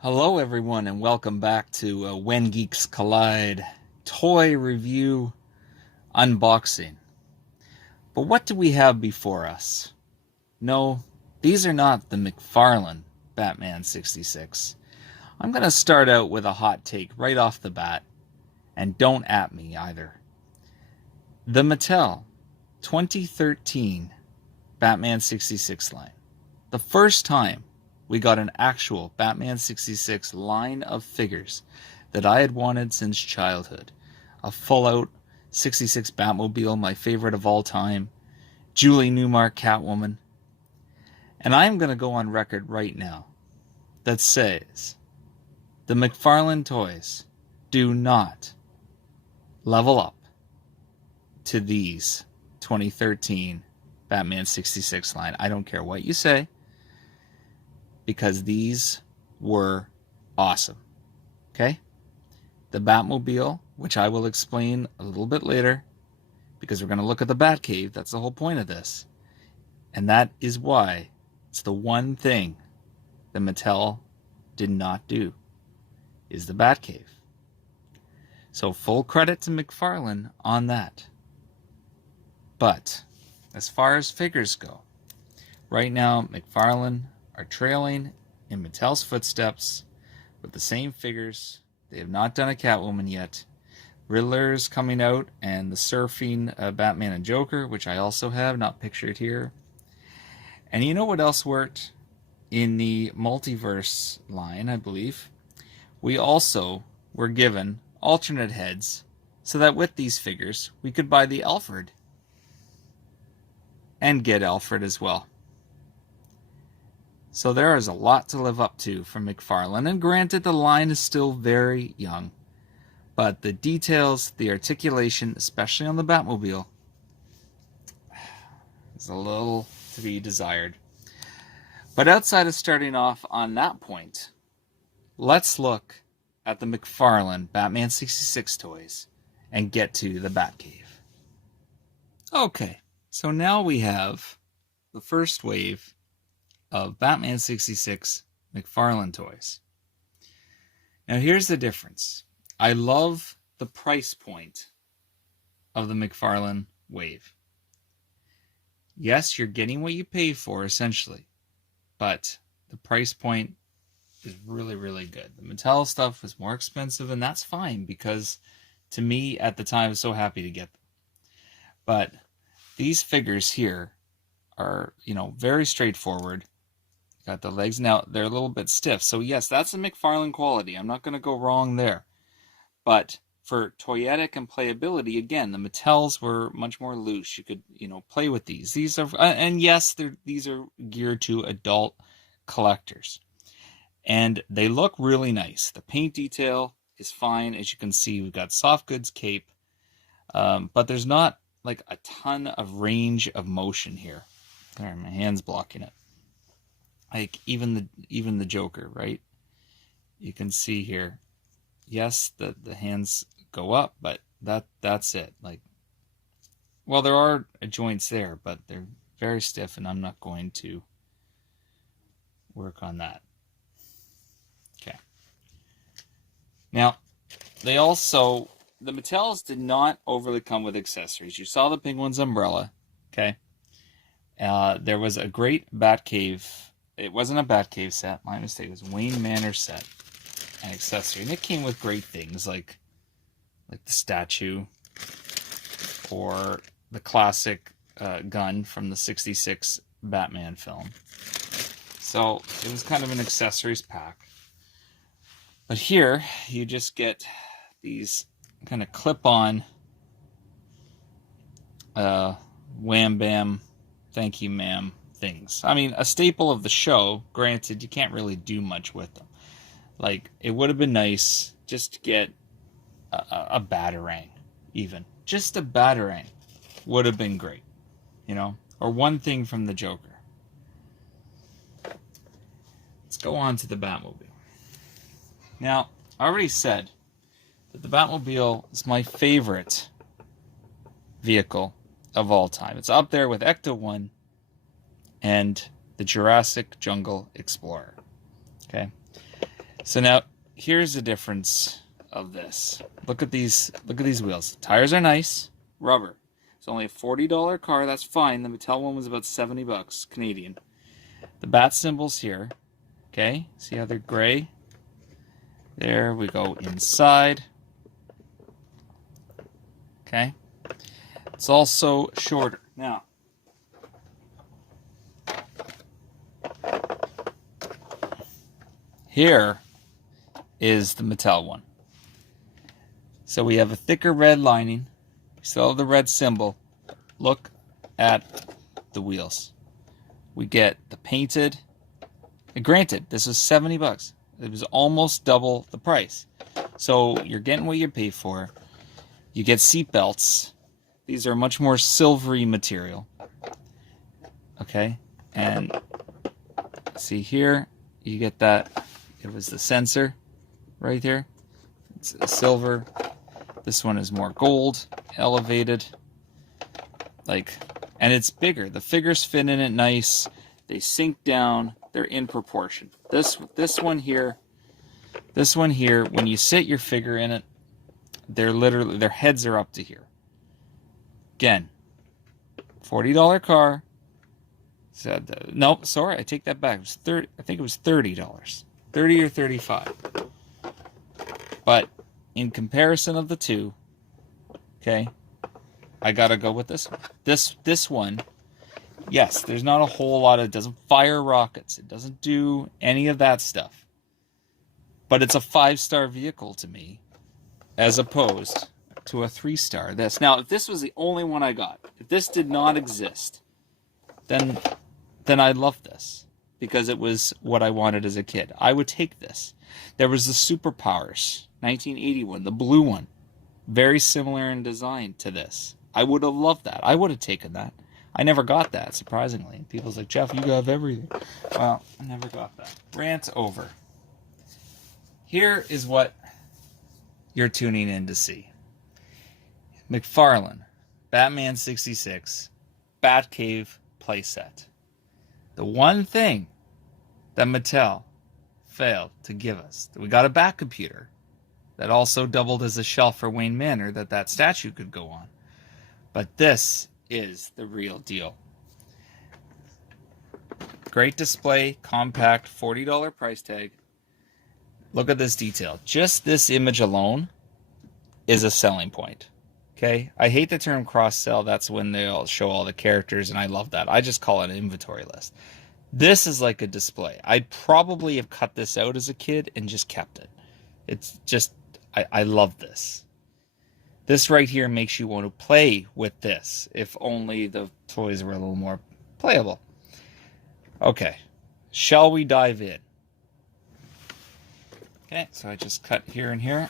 Hello everyone and welcome back to When Geeks Collide toy review unboxing. But what do we have before us? No, these are not the McFarlane Batman 66. I'm going to start out with a hot take right off the bat, and don't at me either. The Mattel 2013 Batman 66 line. The first time we got an actual Batman 66 line of figures that I had wanted since childhood. A full-out 66 Batmobile, my favorite of all time. Julie Newmar Catwoman. And I'm going to go on record right now that says the McFarlane toys do not level up to these 2013 Batman 66 line. I don't care what you say, because these were awesome. Okay? The Batmobile, which I will explain a little bit later, because we're going to look at the Batcave. That's the whole point of this. And that is why it's the one thing that Mattel did not do, is the Batcave. So full credit to McFarlane on that. But as far as figures go, right now McFarlane are trailing in Mattel's footsteps with the same figures. They have not done a Catwoman yet. Riddler's coming out, and the surfing Batman and Joker, which I also have, not pictured here. And you know what else worked in the Multiverse line, I believe? We also were given alternate heads so that with these figures we could buy the Alfred and get Alfred as well. So there is a lot to live up to from McFarlane, and granted the line is still very young, but the details, the articulation, especially on the Batmobile, is a little to be desired. But outside of starting off on that point, let's look at the McFarlane Batman 66 toys and get to the Batcave. Okay, so now we have the first wave of Batman 66 McFarlane toys. Now here's the difference. I love the price point of the McFarlane wave. Yes, you're getting what you pay for essentially, but the price point is really, really good. The Mattel stuff was more expensive, and that's fine, because to me at the time I was so happy to get them. But these figures here are, very straightforward. Got the legs. Now, they're a little bit stiff. So, yes, that's a McFarlane quality. I'm not going to go wrong there. But for toyetic and playability, again, the Mattels were much more loose. You could, play with these. These are, and yes, these are geared to adult collectors. And they look really nice. The paint detail is fine. As you can see, we've got soft goods cape. But there's not, like, a ton of range of motion here. There, my hand's blocking it. Like even the Joker, right? You can see here. Yes, the hands go up, but that's it. Like, well, there are joints there, but they're very stiff, and I'm not going to work on that. Okay. Now, the Mattels did not overly come with accessories. You saw the Penguin's umbrella, okay? There was a great Batcave. It wasn't a Batcave set. My mistake. It was Wayne Manor set and accessory. And it came with great things like the statue or the classic gun from the 66 Batman film. So it was kind of an accessories pack. But here you just get these kind of clip-on wham bam, thank you ma'am things. I mean, a staple of the show. Granted, you can't really do much with them. Like, it would have been nice just to get a Batarang, even. Just a Batarang would have been great, or one thing from the Joker. Let's go on to the Batmobile. Now, I already said that the Batmobile is my favorite vehicle of all time. It's up there with Ecto-1 and the Jurassic Jungle Explorer. Okay? So now here's the difference of this. Look at these wheels. The tires are nice, rubber. It's only a $40 car, that's fine. The Mattel one was about 70 bucks Canadian. The bat symbols here, okay? See how they're gray? There we go inside. Okay? It's also shorter. Now, here is the Mattel one. So we have a thicker red lining. We still have the red symbol. Look at the wheels. We get the painted. And granted, this was 70 bucks. It was almost double the price. So you're getting what you pay for. You get seat belts. These are much more silvery material. Okay? And see here, you get that. It was the sensor right there. It's silver. This one is more gold, elevated. And it's bigger. The figures fit in it nice. They sink down. They're in proportion. This one here, when you sit your figure in it, their heads are up to here. Again, $40 car. No, sorry, I take that back. It was I think it was $30. $30 or $35. But in comparison of the two, okay, I gotta go with this one. This one, yes, there's not a whole lot of, it doesn't fire rockets. It doesn't do any of that stuff. But it's a 5-star vehicle to me, as opposed to a 3-star. Now, if this was the only one I got, if this did not exist, then I'd love this, because it was what I wanted as a kid. I would take this. There was the Superpowers, 1981, the blue one, very similar in design to this. I would have loved that. I would have taken that. I never got that, surprisingly. People's like, Jeff, you have everything. Well, I never got that. Rant over. Here is what you're tuning in to see. McFarlane, Batman 66, Batcave playset. The one thing that Mattel failed to give us. We got a Bat computer that also doubled as a shelf for Wayne Manor that statue could go on. But this is the real deal. Great display, compact, $40 price tag. Look at this detail. Just this image alone is a selling point. Okay? I hate the term cross-sell. That's when they'll show all the characters, and I love that. I just call it an inventory list. This is like a display. I'd probably have cut this out as a kid and just kept it. It's just, I love this. This right here makes you want to play with this, if only the toys were a little more playable. Okay, shall we dive in? Okay, so I just cut here and here.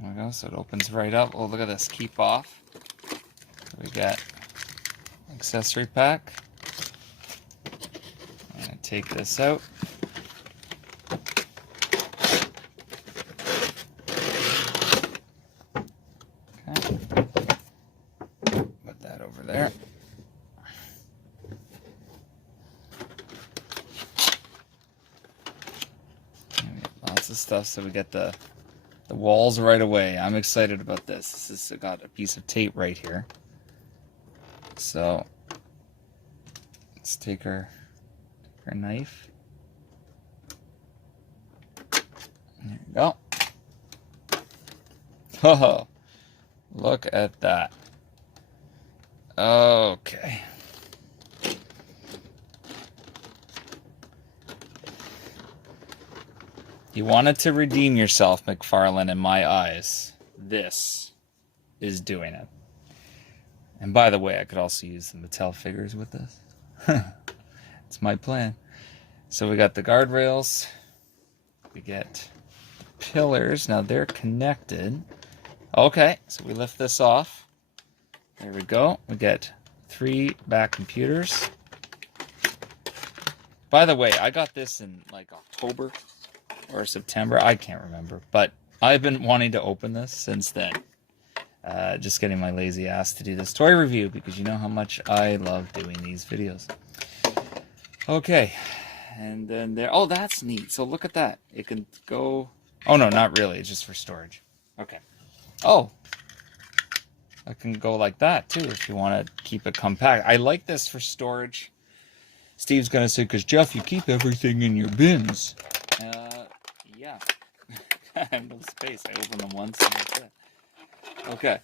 There we go, so it opens right up. Oh, look at this, keep off. We got accessory pack. I'm gonna take this out. Okay. Put that over there. Lots of stuff, so we get the walls right away. I'm excited about this. This has got a piece of tape right here. So let's take our knife. There we go. Oh, look at that. Okay. You wanted to redeem yourself, McFarlane, in my eyes. This is doing it. And by the way, I could also use the Mattel figures with this. It's my plan. So we got the guardrails. We get pillars. Now they're connected. Okay, so we lift this off. There we go. We get 3 back computers. By the way, I got this in like October or September. I can't remember. But I've been wanting to open this since then. Just getting my lazy ass to do this toy review because you know how much I love doing these videos. Okay, and then there, oh, that's neat. So look at that. It can go, oh no, not really. It's just for storage. Okay. Oh, it can go like that too if you want to keep it compact. I like this for storage. Steve's going to say, because Jeff, you keep everything in your bins. Yeah. I have no space. I open them once and that's it. Okay.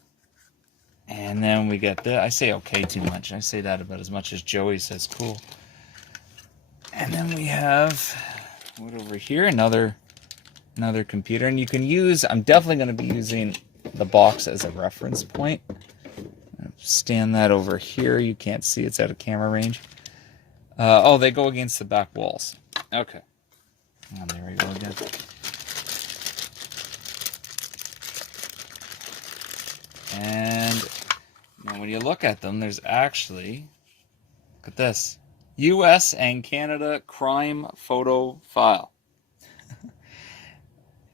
And then we get the, I say okay too much. I say that about as much as Joey says cool. And then we have, what over here? Another computer. And you can use, I'm definitely going to be using the box as a reference point. Stand that over here. You can't see, it's out of camera range. Oh, they go against the back walls. Okay. Oh, there we go again. And now when you look at them, there's actually, look at this, US and Canada crime photo file.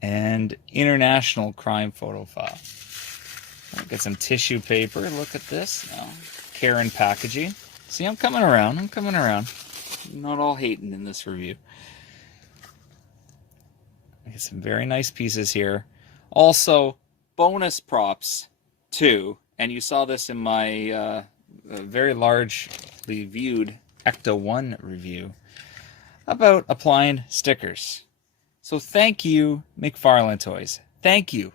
And international crime photo file. Get some tissue paper. Look at this. Now, Karen packaging. See, I'm coming around. I'm coming around. Not all hating in this review. Get some very nice pieces here. Also, bonus props too. And you saw this in my very largely viewed Ecto 1 review about applying stickers. So thank you, McFarlane Toys. Thank you.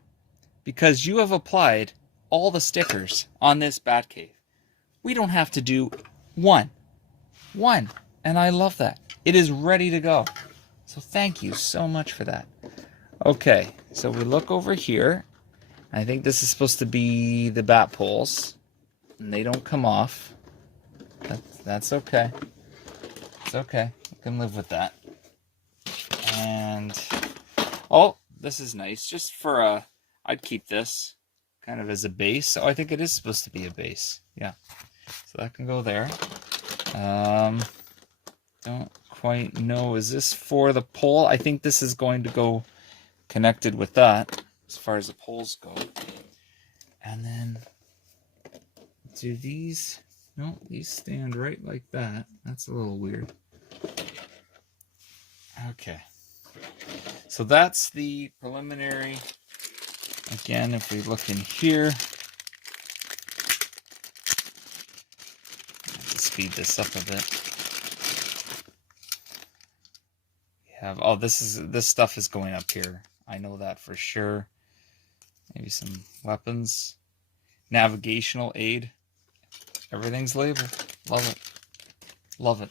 Because you have applied all the stickers on this Batcave. We don't have to do one. And I love that. It is ready to go. So thank you so much for that. Okay, so we look over here. I think this is supposed to be the bat poles. And they don't come off. That's okay. It's okay. We can live with that. And, oh, this is nice. Just for a, I'd keep this kind of as a base. Oh, I think it is supposed to be a base. Yeah. So that can go there. Don't quite know. Is this for the pole? I think this is going to go connected with that as far as the poles go. And then do these, no, these stand right like that. That's a little weird. Okay. So that's the preliminary. Again, if we look in here, let's speed this up a bit. We have, oh, this stuff is going up here. I know that for sure. Maybe some weapons, navigational aid. Everything's labeled. Love it. Love it.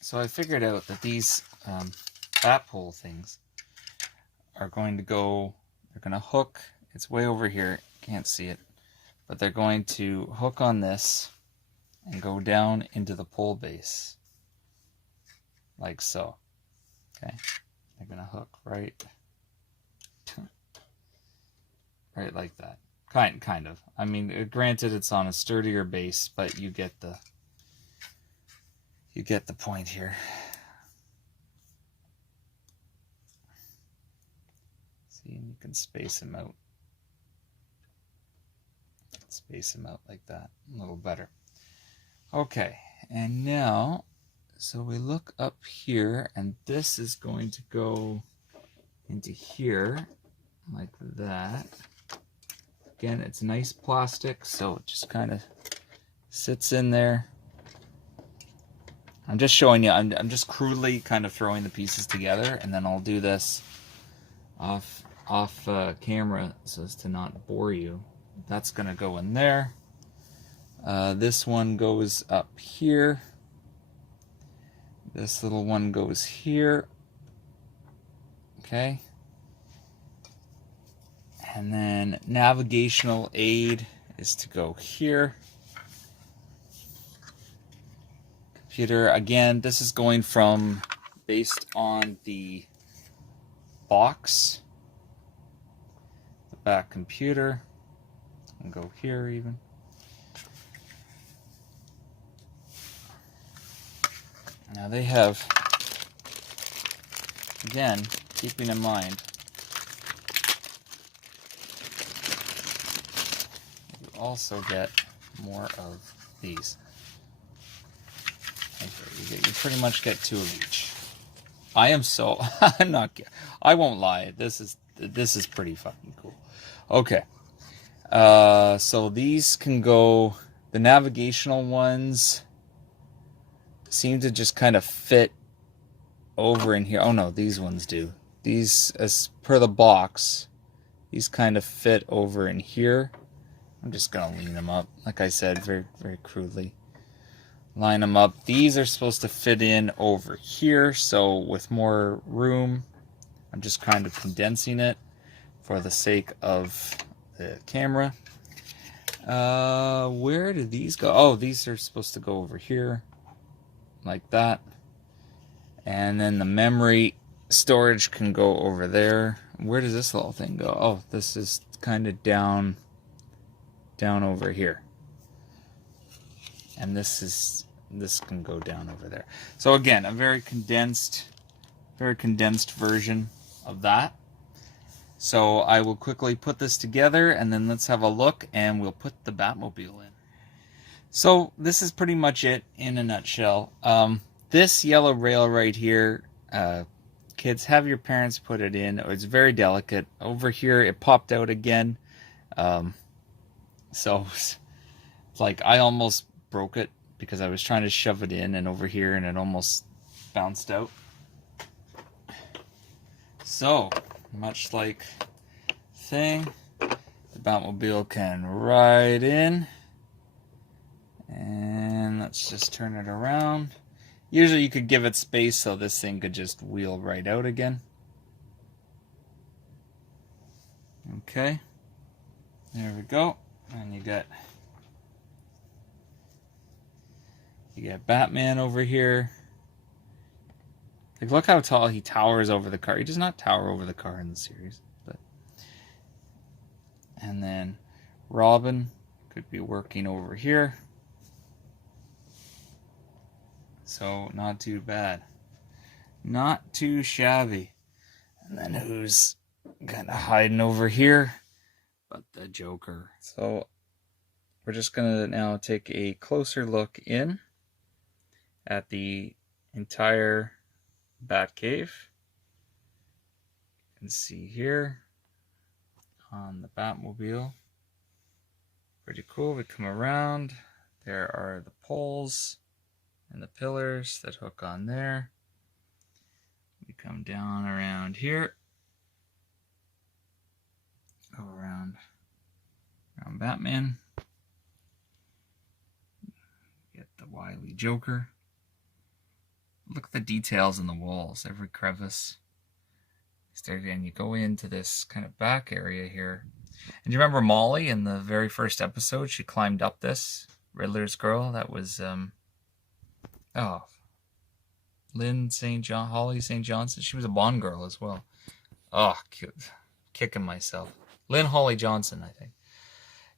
So I figured out that these bat pole things are going to go, they're going to hook, it's way over here, can't see it, but they're going to hook on this and go down into the pole base, like so. Okay, they're going to hook right like that. Kind of. I mean, granted, it's on a sturdier base, but you get the point here. See, and you can space them out. Space them out like that, a little better. Okay, and now, so we look up here, and this is going to go into here, like that. Again, it's nice plastic, so it just kind of sits in there. I'm just showing you, I'm just crudely kind of throwing the pieces together, and then I'll do this off camera so as to not bore you. That's going to go in there. This one goes up here. This little one goes here. Okay. And then navigational aid is to go here. Computer, again, this is going from based on the box, the back computer, and go here even. Now they have, again, keeping in mind, you also get more of these. Okay, You pretty much get 2 of each. I am so I won't lie. This is pretty fucking cool. Okay. So these can go. The navigational ones seem to just kind of fit over in here. Oh no, these ones do. These, as per the box, these kind of fit over in here. I'm just gonna lean them up, like I said, very, very crudely. Line them up. These are supposed to fit in over here, so with more room, I'm just kind of condensing it for the sake of the camera. Where do these go? Oh, these are supposed to go over here, like that. And then the memory storage can go over there. Where does this little thing go? Oh, this is kind of down over here. And this can go down over there. So again, a very condensed version of that. So I will quickly put this together, and then let's have a look, and we'll put the Batmobile in. So this is pretty much it in a nutshell. This yellow rail right here, kids, have your parents put it in. It's very delicate. Over here, it popped out again. So it's like I almost broke it because I was trying to shove it in, and over here, and it almost bounced out. So, much like thing, the Batmobile can ride in. And let's just turn it around. Usually you could give it space so this thing could just wheel right out again. Okay. There we go. And you got Batman over here. Like, look how tall he towers over the car. He does not tower over the car in the series, but. And then Robin could be working over here. So not too bad. Not too shabby. And then who's kind of hiding over here? But the Joker. So we're just going to now take a closer look in at the entire Batcave. You can see here on the Batmobile. Pretty cool. We come around. There are the poles and the pillars that hook on there. We come down around here. Go around Batman. Get the wily Joker. Look at the details in the walls, every crevice. And you go into this kind of back area here. And you remember Molly in the very first episode? She climbed up this, Riddler's girl. That was, Lynn St. John, Holly St. Johnson. She was a Bond girl as well. Oh, cute. Kicking myself. Lynn Holly Johnson, I think.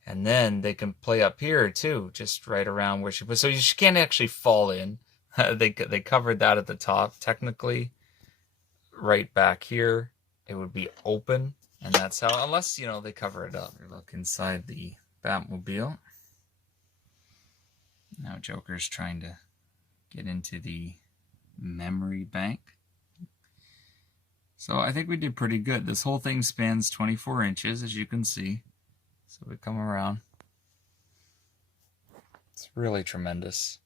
And then they can play up here too, just right around where she was. So she can't actually fall in. They covered that at the top. Technically, right back here, it would be open. And that's how, unless, they cover it up. Look inside the Batmobile. Now Joker's trying to get into the memory bank. So I think we did pretty good. This whole thing spans 24 inches, as you can see. So we come around. It's really tremendous.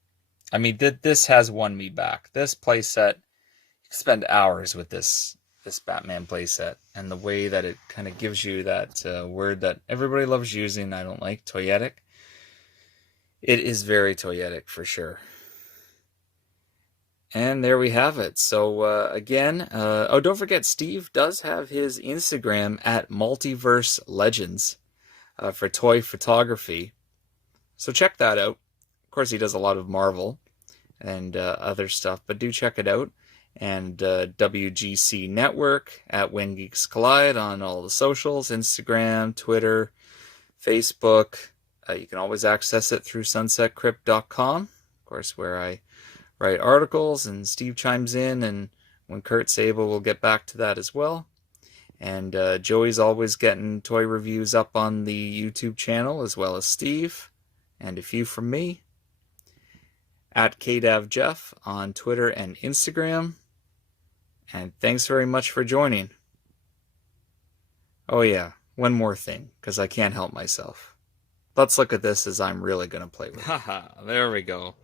I mean, this has won me back. This playset, you can spend hours with this Batman playset. And the way that it kind of gives you that word that everybody loves using, I don't like, toyetic. It is very toyetic for sure. And there we have it. So again, don't forget, Steve does have his Instagram at Multiverse Legends for toy photography. So check that out. Of course, he does a lot of Marvel and other stuff, but do check it out. And WGC Network at When Geeks Collide on all the socials, Instagram, Twitter, Facebook. You can always access it through sunsetcrypt.com, of course, where I write articles and Steve chimes in, and when Kurt's able, we'll get back to that as well. And Joey's always getting toy reviews up on the YouTube channel, as well as Steve, and a few from me. at KDavJeff on Twitter and Instagram. And thanks very much for joining. Oh yeah, one more thing, because I can't help myself. Let's look at this as I'm really going to play with it. Haha, there we go.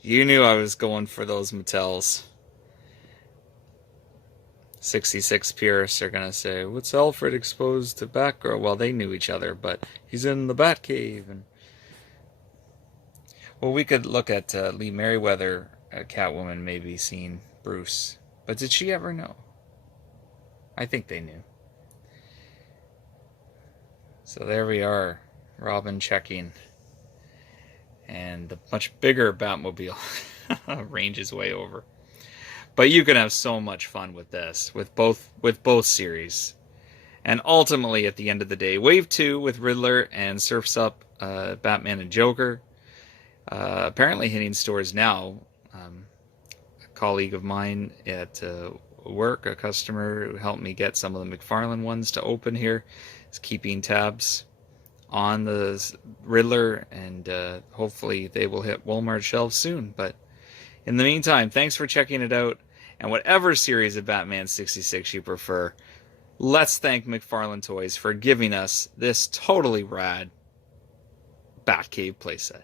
You knew I was going for those Mattels. 66 Pierce are going to say, what's Alfred exposed to Batgirl? Well, they knew each other, but he's in the Batcave. And well, we could look at Lee Merriweather, Catwoman, maybe seeing Bruce. But did she ever know? I think they knew. So there we are. Robin checking. And the much bigger Batmobile ranges way over. But you can have so much fun with this, with both series. And ultimately, at the end of the day, Wave 2 with Riddler and Surf's Up, Batman and Joker. Apparently hitting stores now. A colleague of mine at work, a customer who helped me get some of the McFarlane ones to open here, is keeping tabs on the Riddler, and hopefully they will hit Walmart shelves soon. But in the meantime, thanks for checking it out, and whatever series of Batman 66 you prefer, let's thank McFarlane Toys for giving us this totally rad Batcave playset.